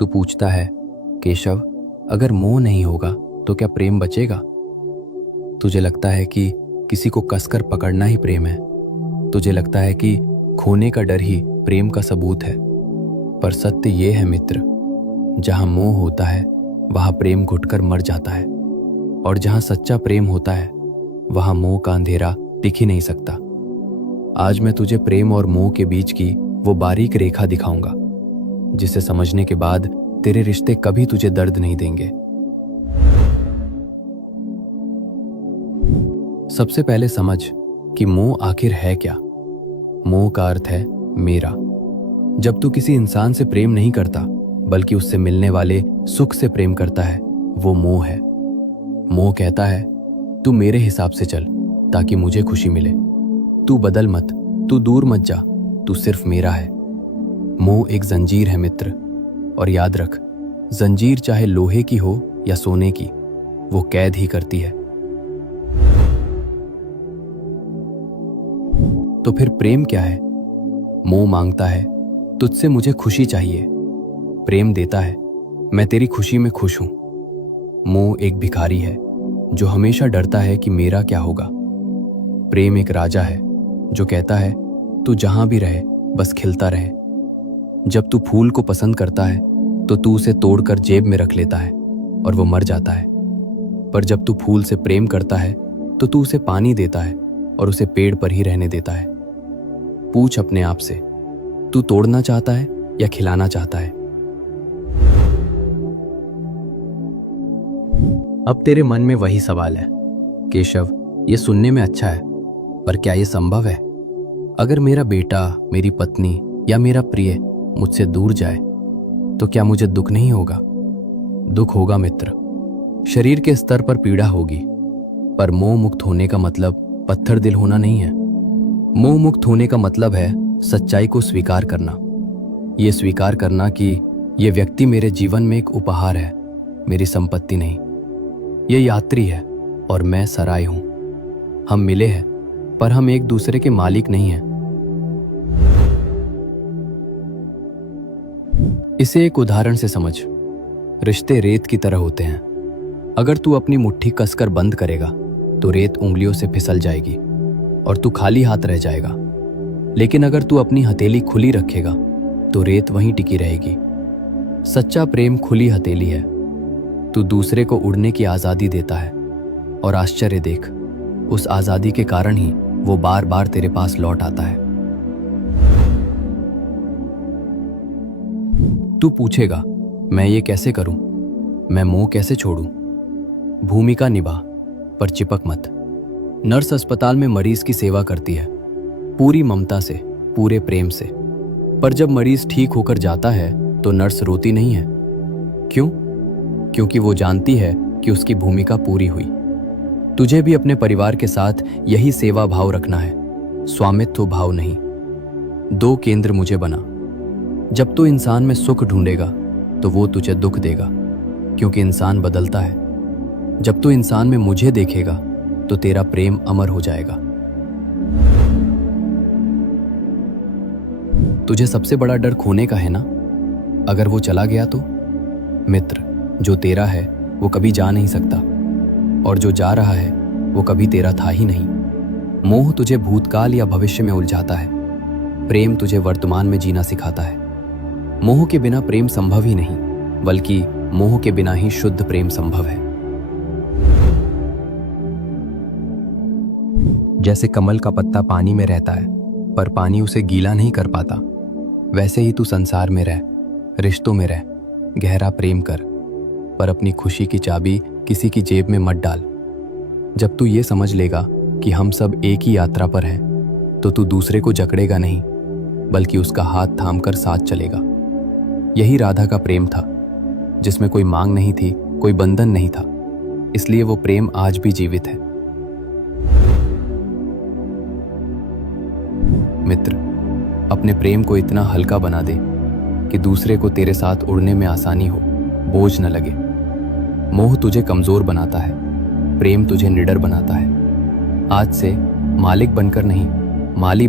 तू पूछता है, केशव, अगर मोह नहीं होगा तो क्या प्रेम बचेगा? तुझे लगता है कि किसी को कसकर पकड़ना ही प्रेम है। तुझे लगता है कि खोने का डर ही प्रेम का सबूत है। पर सत्य ये है मित्र, जहां मोह होता है वहां प्रेम घुटकर मर जाता है, और जहां सच्चा प्रेम होता है वहां मोह का अंधेरा टिक ही नहीं सकता। आज मैं तुझे प्रेम और मोह के बीच की वो बारीक रेखा दिखाऊंगा जिसे समझने के बाद तेरे रिश्ते कभी तुझे दर्द नहीं देंगे। सबसे पहले समझ कि मोह आखिर है क्या। मोह का अर्थ है मेरा। जब तू किसी इंसान से प्रेम नहीं करता बल्कि उससे मिलने वाले सुख से प्रेम करता है, वो मोह है। मोह कहता है, तू मेरे हिसाब से चल ताकि मुझे खुशी मिले। तू बदल मत, तू दूर मत जा, तू सिर्फ मेरा है। मोह एक जंजीर है मित्र, और याद रख, जंजीर चाहे लोहे की हो या सोने की, वो कैद ही करती है। तो फिर प्रेम क्या है? मोह मांगता है, तुझसे मुझे खुशी चाहिए। प्रेम देता है, मैं तेरी खुशी में खुश हूं। मोह एक भिखारी है जो हमेशा डरता है कि मेरा क्या होगा। प्रेम एक राजा है जो कहता है, तू जहां भी रहे बस खिलता रहे। जब तू फूल को पसंद करता है तो तू उसे तोड़कर जेब में रख लेता है और वो मर जाता है। पर जब तू फूल से प्रेम करता है तो तू उसे पानी देता है और उसे पेड़ पर ही रहने देता है। पूछ अपने आप से, तू तोड़ना चाहता है या खिलाना चाहता है? अब तेरे मन में वही सवाल है, केशव, ये सुनने में अच्छा है, पर क्या ये संभव है? अगर मेरा बेटा, मेरी पत्नी या मेरा प्रिय मुझसे दूर जाए तो क्या मुझे दुख नहीं होगा? दुख होगा मित्र, शरीर के स्तर पर पीड़ा होगी, पर मोह मुक्त होने का मतलब पत्थर दिल होना नहीं है। मोह मुक्त होने का मतलब है सच्चाई को स्वीकार करना। ये स्वीकार करना कि ये व्यक्ति मेरे जीवन में एक उपहार है, मेरी संपत्ति नहीं। ये यात्री है और मैं सराय हूं। हम मिले हैं पर हम एक दूसरे के मालिक नहीं हैं। इसे एक उदाहरण से समझ। रिश्ते रेत की तरह होते हैं। अगर तू अपनी मुट्ठी कसकर बंद करेगा तो रेत उंगलियों से फिसल जाएगी और तू खाली हाथ रह जाएगा। लेकिन अगर तू अपनी हथेली खुली रखेगा तो रेत वहीं टिकी रहेगी। सच्चा प्रेम खुली हथेली है। तू दूसरे को उड़ने की आजादी देता है, और आश्चर्य देख, उस आजादी के कारण ही वो बार बार तेरे पास लौट आता है। तू पूछेगा, मैं ये कैसे करूं? मैं मोह कैसे छोड़ूं? भूमिका निभा, पर चिपक मत। नर्स अस्पताल में मरीज की सेवा करती है, पूरी ममता से, पूरे प्रेम से। पर जब मरीज ठीक होकर जाता है तो नर्स रोती नहीं है। क्यों? क्योंकि वो जानती है कि उसकी भूमिका पूरी हुई। तुझे भी अपने परिवार के साथ यही सेवा भाव रखना है, स्वामित्व भाव नहीं। दो केंद्र मुझे बना। जब तू इंसान में सुख ढूंढेगा तो वो तुझे दुख देगा, क्योंकि इंसान बदलता है। जब तू इंसान में मुझे देखेगा तो तेरा प्रेम अमर हो जाएगा। तुझे सबसे बड़ा डर खोने का है ना? अगर वो चला गया तो? मित्र, जो तेरा है वो कभी जा नहीं सकता, और जो जा रहा है वो कभी तेरा था ही नहीं। मोह तुझे भूतकाल या भविष्य में उलझाता है, प्रेम तुझे वर्तमान में जीना सिखाता है। मोह के बिना प्रेम संभव ही नहीं, बल्कि मोह के बिना ही शुद्ध प्रेम संभव है। जैसे कमल का पत्ता पानी में रहता है पर पानी उसे गीला नहीं कर पाता, वैसे ही तू संसार में रह, रिश्तों में रह, गहरा प्रेम कर, पर अपनी खुशी की चाबी किसी की जेब में मत डाल। जब तू ये समझ लेगा कि हम सब एक ही यात्रा पर हैं, तो तू दूसरे को जकड़ेगा नहीं, बल्कि उसका हाथ थामकर साथ चलेगा। यही राधा का प्रेम था, जिसमें कोई मांग नहीं थी, कोई बंधन नहीं था, इसलिए वो प्रेम आज भी जीवित है। मित्र, अपने प्रेम को इतना हल्का बना दे कि दूसरे को तेरे साथ उड़ने में आसानी हो, बोझ न लगे। मोह तुझे कमजोर बनाता है, प्रेम तुझे निडर बनाता है। आज से मालिक बनकर नहीं, माली